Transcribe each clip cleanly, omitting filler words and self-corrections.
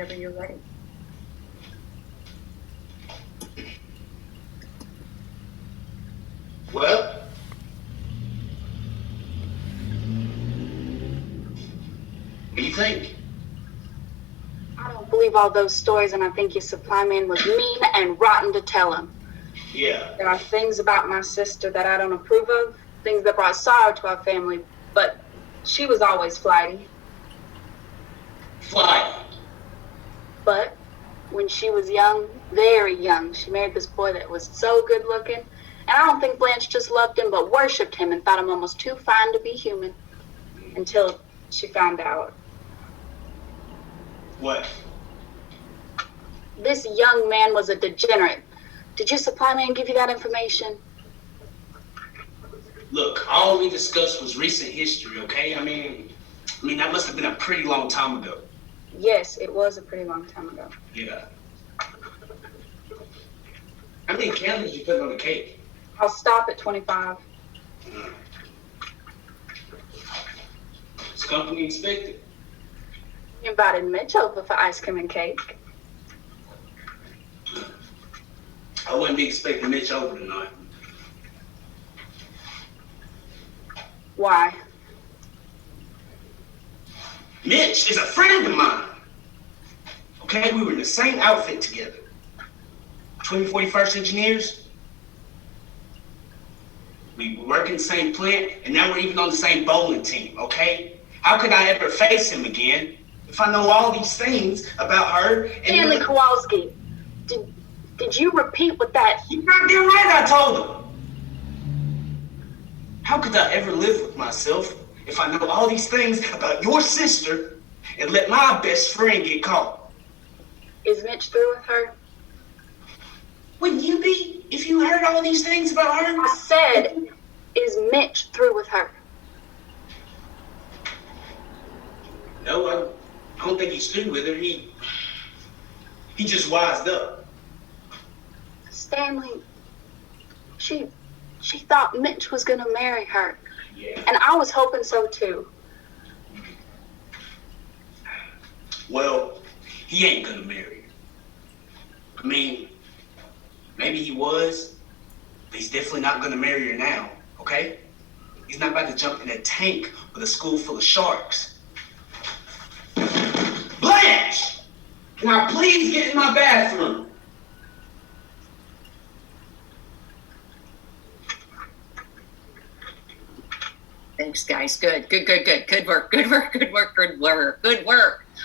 whenever you're ready. Well, what do you think? I don't believe all those stories, and I think your supply man was mean and rotten to tell them. Yeah. There are things about my sister that I don't approve of, things that brought sorrow to our family, but she was always flighty. Flighty. But when she was young, very young, she married this boy that was so good looking. And I don't think Blanche just loved him, but worshipped him and thought him almost too fine to be human. Until she found out. What? This young man was a degenerate. Did your supply man give you that information? Look, all we discussed was recent history, okay? I mean, that must have been a pretty long time ago. Yes, it was a pretty long time ago. Yeah. How many candles you putting on the cake? I'll stop at 25. It's company expected. You invited Mitch over for ice cream and cake. I wouldn't be expecting Mitch over tonight. Why? Mitch is a friend of mine. Okay, we were in the same outfit together. 2041st Engineers. We work in the same plant, and now we're even on the same bowling team, okay? How could I ever face him again if I know all these things about her? And Stanley Kowalski, did you repeat what that? You goddamn right I told him. How could I ever live with myself if I know all these things about your sister and let my best friend get caught? Is Mitch through with her? Wouldn't you be if you heard all these things about her? I said, is Mitch through with her? No, I don't think he's through with her. He just wised up. Stanley, she thought Mitch was gonna marry her. Yeah. And I was hoping so too. Well, he ain't gonna marry her. I mean, maybe he was, but he's definitely not gonna marry her now, okay? He's not about to jump in a tank with a school full of sharks. Blanche! Can I please get in my bathroom? Thanks, guys. Good work.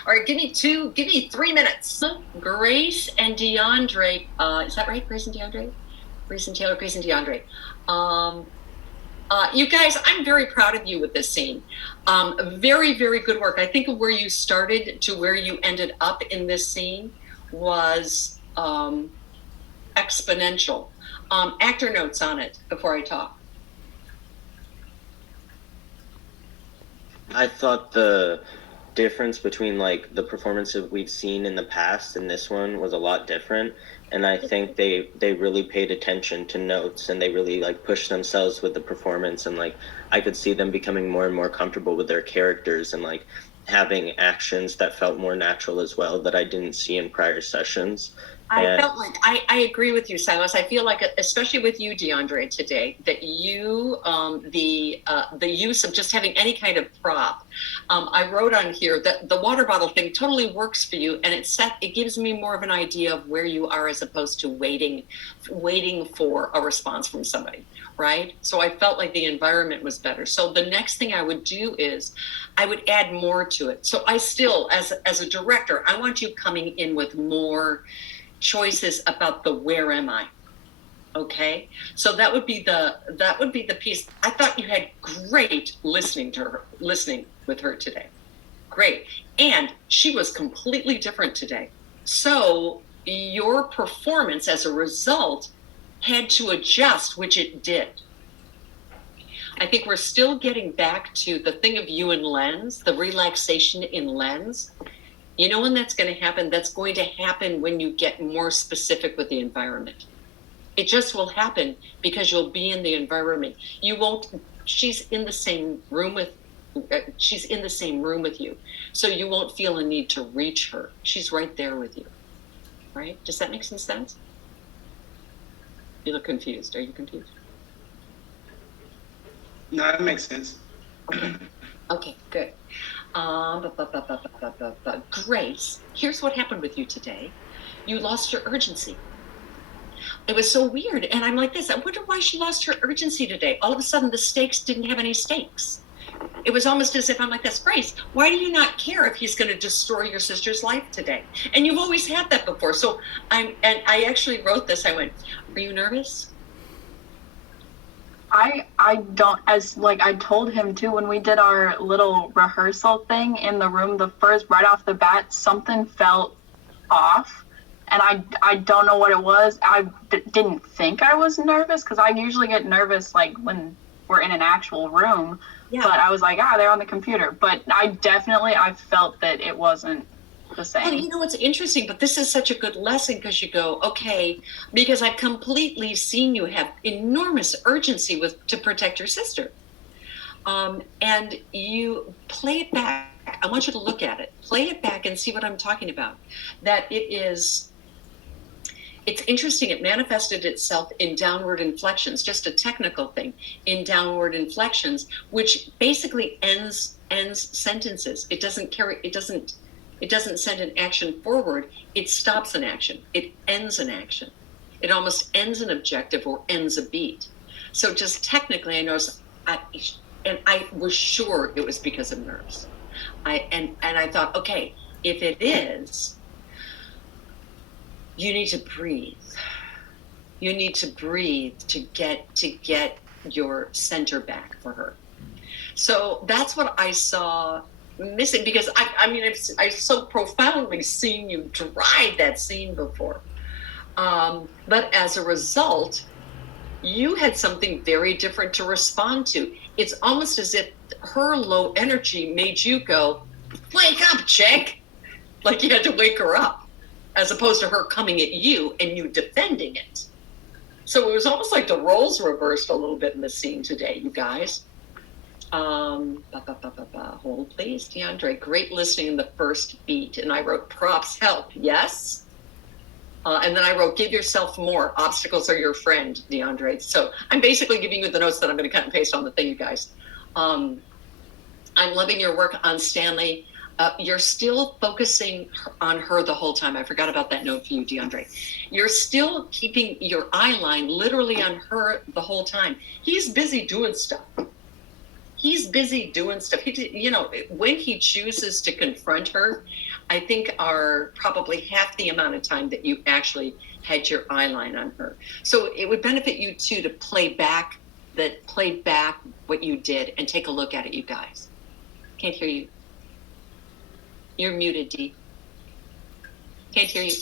All right, give me 3 minutes. Grace and DeAndre, is that right? Grace and DeAndre? Grace and Taylor, Grace and DeAndre. You guys, I'm very proud of you with this scene. Very, very good work. I think where you started to where you ended up in this scene was exponential. Actor notes on it before I talk. I thought the difference between like the performances we've seen in the past and this one was a lot different, and I think they really paid attention to notes, and they really like pushed themselves with the performance, and like I could see them becoming more and more comfortable with their characters and like having actions that felt more natural as well that I didn't see in prior sessions. I felt like I agree with you, Silas. I feel like, especially with you, DeAndre, today, that you the use of just having any kind of prop. I wrote on here that the water bottle thing totally works for you, and it gives me more of an idea of where you are as opposed to waiting for a response from somebody, right? So I felt like the environment was better. So the next thing I would do is I would add more to it. So I still, as a director, I want you coming in with more choices about the where am I. Okay, so that would be the piece. I thought you had great listening with her today. Great. And she was completely different today. So your performance as a result had to adjust, which it did. I think we're still getting back to the thing of you and lens, the relaxation in lens. You know when that's going to happen? That's going to happen when you get more specific with the environment. It just will happen because you'll be in the environment. You won't, she's in the same room with she's in the same room with you. So you won't feel a need to reach her. She's right there with you. Right? Does that make some sense? You look confused. Are you confused? No, that makes sense. Okay, good. Grace, here's what happened with you today. You lost your urgency. It was so weird. And I'm like this. I wonder why she lost her urgency today. All of a sudden, the stakes didn't have any stakes. It was almost as if I'm like this. Grace, why do you not care if he's going to destroy your sister's life today? And you've always had that before. So I actually wrote this. I went, are you nervous? I don't, as like I told him too, when we did our little rehearsal thing in the room, right off the bat, something felt off. And I don't know what it was. I didn't think I was nervous, because I usually get nervous like when we're in an actual room. Yeah. But I was like, they're on the computer. But I felt that it wasn't the same. Well, you know what's interesting, but this is such a good lesson, because you go, okay, because I've completely seen you have enormous urgency to protect your sister. And you play it back. I want you to look at it. Play it back and see what I'm talking about. That it's interesting. It manifested itself in downward inflections, just a technical thing, in downward inflections, which basically ends sentences. It doesn't send an action forward. It stops an action. It ends an action. It almost ends an objective or ends a beat. So just technically, I noticed, and I was sure it was because of nerves. I thought, okay, if it is, you need to breathe. You need to breathe to get your center back for her. So that's what I saw missing, because I've so profoundly seen you drive that scene before. But as a result, you had something very different to respond to. It's almost as if her low energy made you go, wake up, chick. Like you had to wake her up, as opposed to her coming at you and you defending it. So it was almost like the roles reversed a little bit in the scene today, you guys. Hold please, DeAndre. Great listening in the first beat. And I wrote props help, yes. And then I wrote, give yourself more. Obstacles are your friend, DeAndre. So I'm basically giving you the notes that I'm going to cut and paste on the thing, you guys. I'm loving your work on Stanley. You're still focusing on her the whole time. I forgot about that note for you, DeAndre. You're still keeping your eye line literally on her the whole time. He's busy doing stuff. When he chooses to confront her, I think are probably half the amount of time that you actually had your eye line on her. So it would benefit you too to play back what you did and take a look at it, you guys. Can't hear you. You're muted, D. Can't hear you.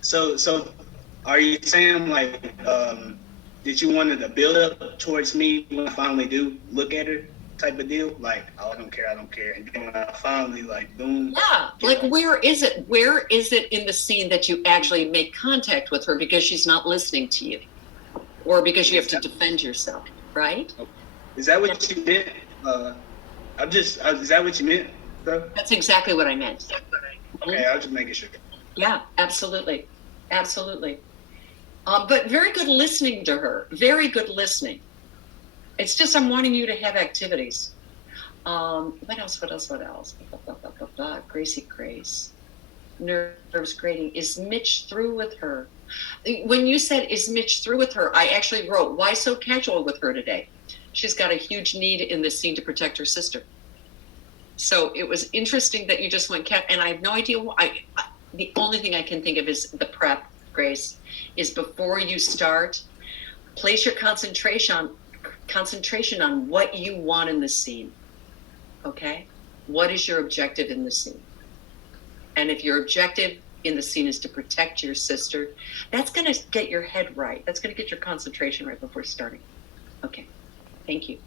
So are you saying like that you wanted to build up towards me when I finally do look at her type of deal? Like, I don't care. And then when I finally like boom. Yeah, like where is it? Where is it in the scene that you actually make contact with her because she's not listening to you? Or because you have to defend yourself, right? Is that what you meant? Is that what you meant, though? That's exactly what I meant. Okay, I was just making sure. Yeah, absolutely. But very good listening to her. Very good listening. It's just I'm wanting you to have activities. What else? Gracie Grace. Nerves grading. Is Mitch through with her? When you said, is Mitch through with her, I actually wrote, why so casual with her today? She's got a huge need in this scene to protect her sister. So it was interesting that you just went, and I have no idea why. The only thing I can think of is the prep, Grace, is before you start, place your concentration on what you want in the scene. Okay? What is your objective in the scene? And if your objective in the scene is to protect your sister, that's going to get your head right. That's going to get your concentration right before starting. Okay. Thank you.